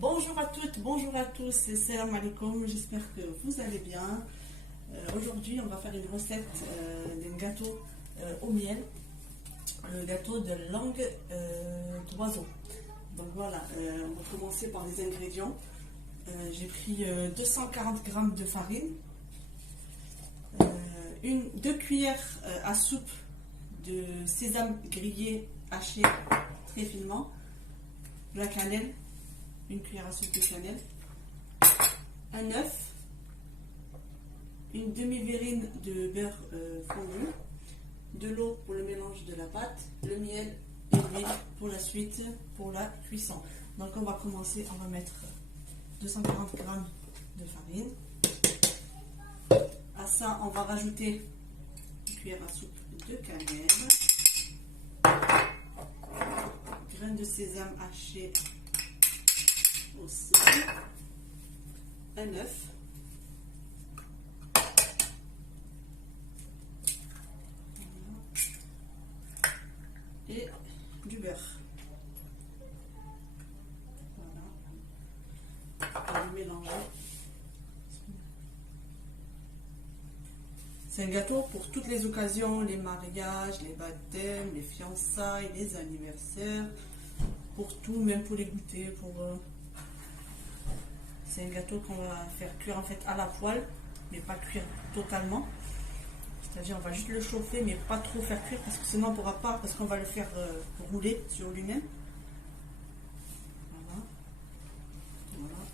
Bonjour à toutes, bonjour à tous, et salam alaikum, j'espère que vous allez bien. Aujourd'hui, on va faire une recette d'un gâteau au miel, le gâteau de langue d'oiseau. Donc voilà, on va commencer par les ingrédients. J'ai pris 240 g de farine, 2 cuillères à soupe de sésame grillé haché très finement, de la cannelle, une cuillère à soupe de cannelle, un œuf, une demi-verrine de beurre fondu, de l'eau pour le mélange de la pâte, le miel et l'huile pour la suite, pour la cuisson. Donc on va commencer, on va mettre 240 g de farine. À ça, on va rajouter une cuillère à soupe de cannelle, graines de sésame hachées aussi, un œuf, et du beurre. Voilà. On va le mélanger. C'est un gâteau pour toutes les occasions, les mariages, les baptêmes, les fiançailles, les anniversaires, pour tout, même pour les goûters. C'est un gâteau qu'on va faire cuire en fait à la poêle, mais pas cuire totalement. C'est-à-dire on va juste le chauffer, mais pas trop faire cuire, parce que sinon on ne pourra pas, parce qu'on va le faire rouler sur lui-même. Voilà. Voilà.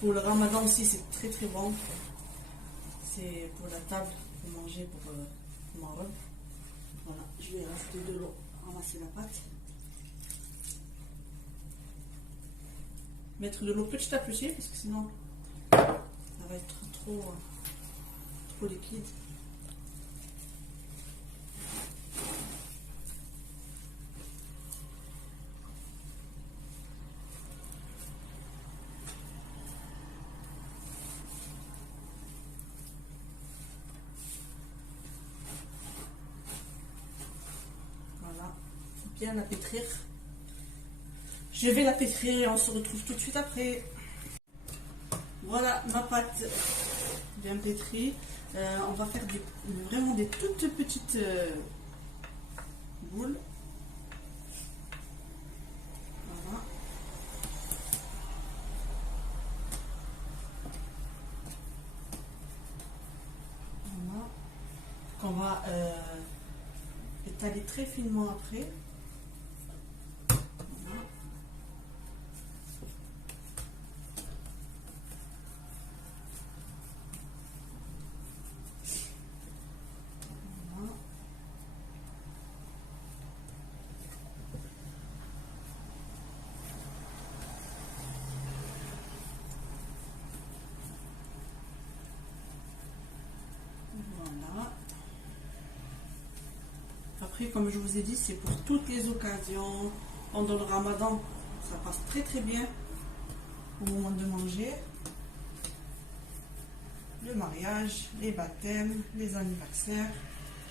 Pour le ramadan aussi, c'est très très bon. C'est pour la table, pour manger, pour Maroc. Voilà, je vais rajouter de l'eau, ramasser la pâte. Mettre de l'eau petit à petit, parce que sinon ça va être trop liquide. Voilà, bien la pétrir. Je vais la pétrir et on se retrouve tout de suite après. Voilà ma pâte bien pétrie. On va faire vraiment des toutes petites boules. Voilà. Voilà. Qu'on va étaler très finement après. Voilà. Après, comme je vous ai dit, c'est pour toutes les occasions. Pendant le ramadan, ça passe très très bien au moment de manger. Le mariage, les baptêmes, les anniversaires,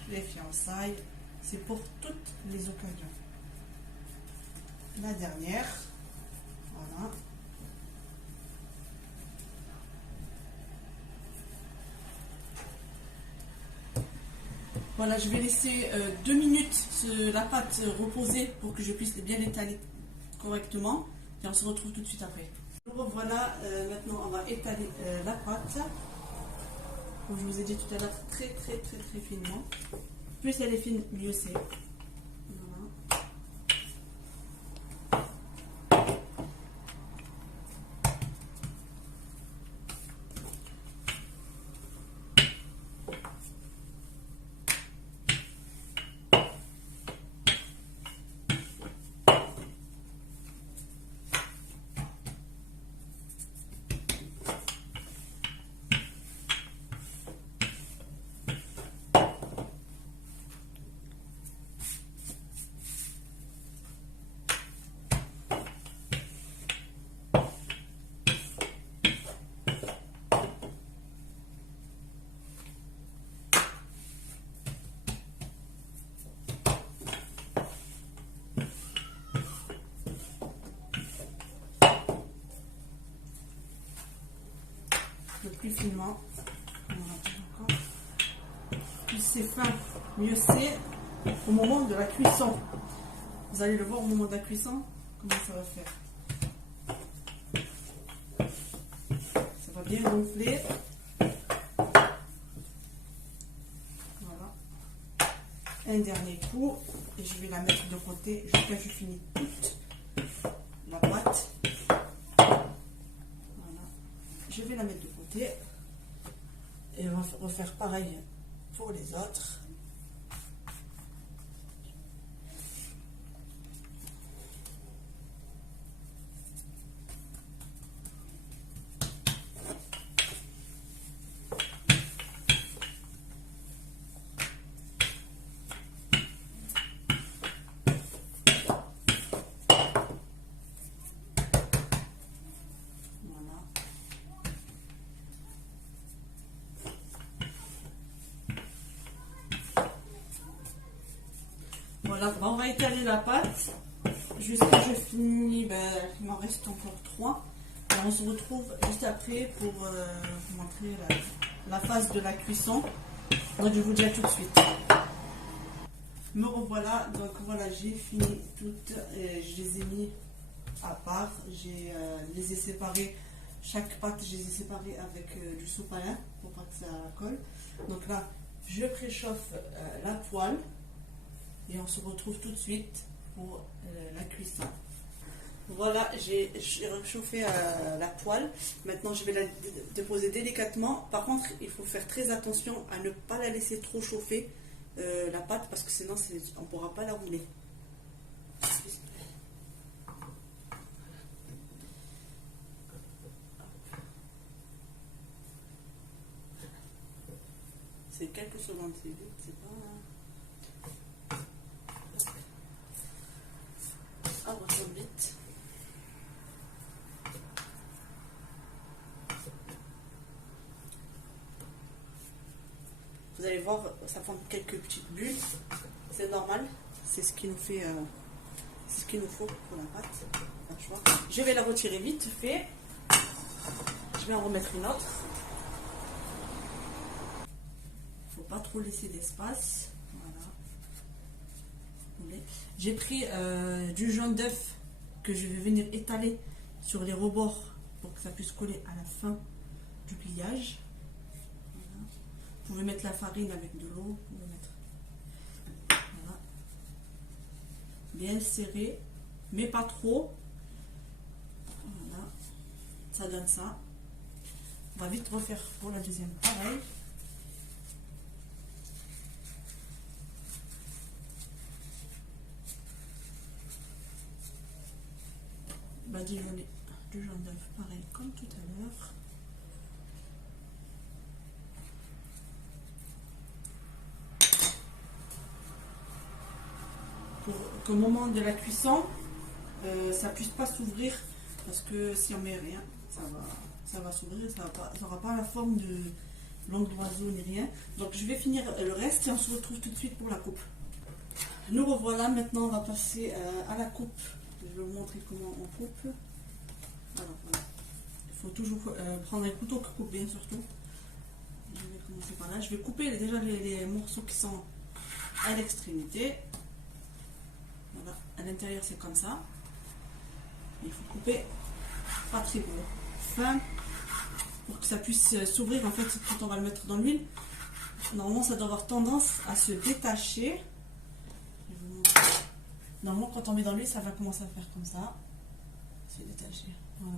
les fiançailles. C'est pour toutes les occasions. La dernière. Voilà. Voilà, je vais laisser 2 minutes la pâte reposer pour que je puisse bien l'étaler correctement. Et on se retrouve tout de suite après. Voilà, maintenant on va étaler la pâte. Comme je vous ai dit tout à l'heure, très très très très finement. Plus elle est fine, mieux c'est. Voilà. le plus finement. Plus c'est fin, mieux c'est au moment de la cuisson. Vous allez le voir au moment de la cuisson, comment ça va faire. Ça va bien gonfler. Voilà. Un dernier coup et je vais la mettre de côté jusqu'à ce que je finis toute la pâte. Voilà. Je vais la mettre de côté et on va refaire pareil pour les autres. Voilà, on va étaler la pâte jusqu'à ce que je finis. Il m'en reste encore 3. Et on se retrouve juste après pour vous montrer la phase de la cuisson. Donc je vous dis à tout de suite. Me revoilà, donc voilà, j'ai fini toutes, je les ai mis à part, les ai séparées, chaque pâte je les ai séparées avec du sopalin pour pas que ça colle. Donc là, je préchauffe la poêle. Et on se retrouve tout de suite pour la cuisson. Voilà, j'ai réchauffé la poêle. Maintenant, je vais la déposer délicatement. Par contre, il faut faire très attention à ne pas la laisser trop chauffer, la pâte, parce que sinon, on ne pourra pas la rouler. C'est quelques secondes, c'est vite, c'est pas... Ah, retourne vite. Vous allez voir, ça forme quelques petites bulles. C'est normal. C'est ce qu'il nous fait. C'est ce qu'il nous faut pour la pâte. Je vais la retirer vite fait. Je vais en remettre une autre. Il ne faut pas trop laisser d'espace. J'ai pris du jaune d'œuf que je vais venir étaler sur les rebords pour que ça puisse coller à la fin du pliage. Voilà. Vous pouvez mettre la farine avec de l'eau. Voilà. Bien serré, mais pas trop. Voilà. Ça donne ça. On va vite refaire pour la deuxième pareil. Badigeonner du jaune d'œuf pareil comme tout à l'heure. Pour qu'au moment de la cuisson, ça puisse pas s'ouvrir, parce que si on met rien, ça va s'ouvrir, ça n'aura pas la forme de langue d'oiseau ni rien. Donc je vais finir le reste et on se retrouve tout de suite pour la coupe. Nous revoilà, maintenant on va passer à la coupe. Je vais vous montrer comment on coupe. Alors voilà. Il faut toujours prendre un couteau qui coupe bien surtout. Je vais commencer par là. Je vais couper déjà les morceaux qui sont à l'extrémité. Voilà. À l'intérieur c'est comme ça. Il faut couper pas très gros. Fin pour que ça puisse s'ouvrir. En fait, quand on va le mettre dans l'huile, normalement ça doit avoir tendance à se détacher. Je vais vous montrer. Normalement, quand on met dans l'huile, ça va commencer à faire comme ça. C'est détaché. Voilà.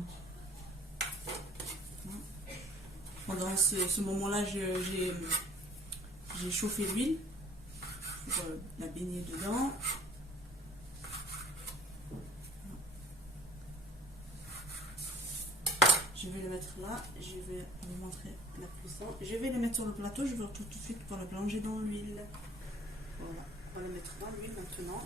Pendant ce moment-là, j'ai chauffé l'huile pour la baigner dedans. Je vais le mettre là. Je vais vous montrer la cuisson. Je vais le mettre sur le plateau. Je vais tout de suite pour la plonger dans l'huile. Voilà. On va le mettre dans l'huile maintenant.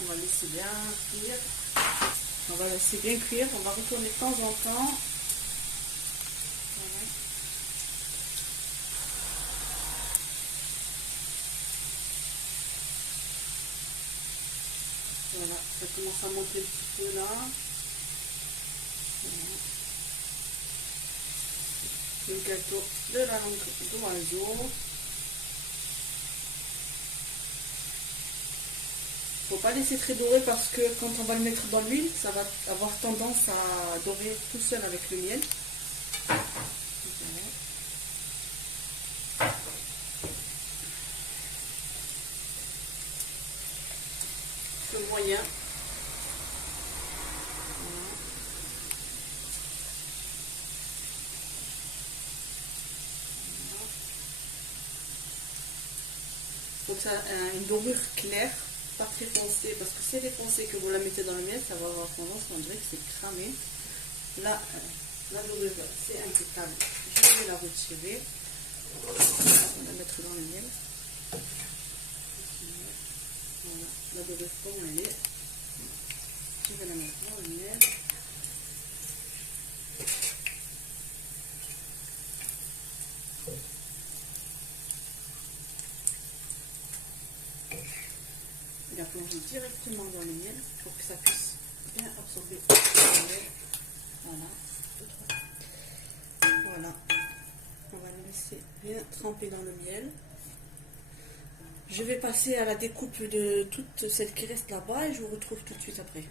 on va laisser bien cuire. On va laisser bien cuire, on va retourner de temps en temps. Voilà. Voilà, ça commence à monter un petit peu là. Voilà. Le gâteau de la langue d'oiseau. Faut pas laisser très doré parce que quand on va le mettre dans l'huile, ça va avoir tendance à dorer tout seul avec le miel. Voilà. Le moyen. Donc ça a une dorure claire, pas très foncée, parce que si elle est foncée que vous la mettez dans le miel, ça va avoir tendance, on dirait que c'est cramé. Là, la dorure c'est impeccable. Je vais la retirer. On va la mettre dans le miel. Voilà, la dorure comme elle est. Je vais la mettre dans le miel. Et la plonger directement dans le miel pour que ça puisse bien absorber le miel. Voilà. Voilà. On va le laisser bien tremper dans le miel. Je vais passer à la découpe de toutes celles qui restent là-bas et je vous retrouve tout de suite après.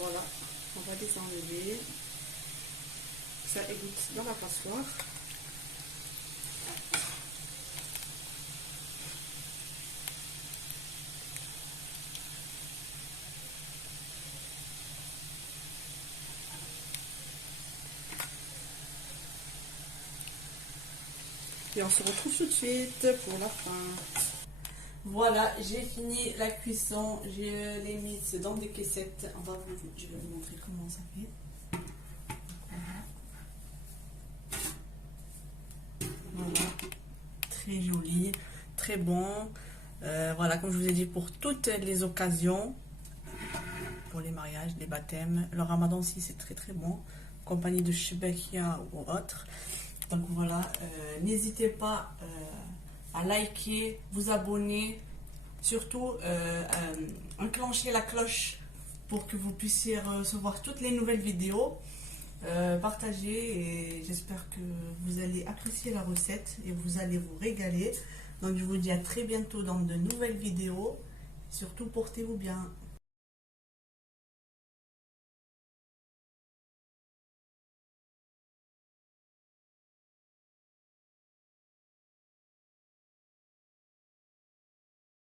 Voilà, on va les enlever. Ça égoutte dans la passoire. Et on se retrouve tout de suite pour la fin. Voilà, j'ai fini la cuisson. Je l'ai mise dans des caissettes. Je vais vous montrer comment ça fait. Voilà, très joli, très bon. Voilà, comme je vous ai dit, pour toutes les occasions, pour les mariages, les baptêmes, le ramadan aussi, c'est très très bon, compagnie de Shebekia ou autre. Donc voilà, n'hésitez pas à liker, vous abonner, surtout enclencher la cloche pour que vous puissiez recevoir toutes les nouvelles vidéos. Partagez et j'espère que vous allez apprécier la recette et vous allez vous régaler. Donc je vous dis à très bientôt dans de nouvelles vidéos. Surtout portez-vous bien.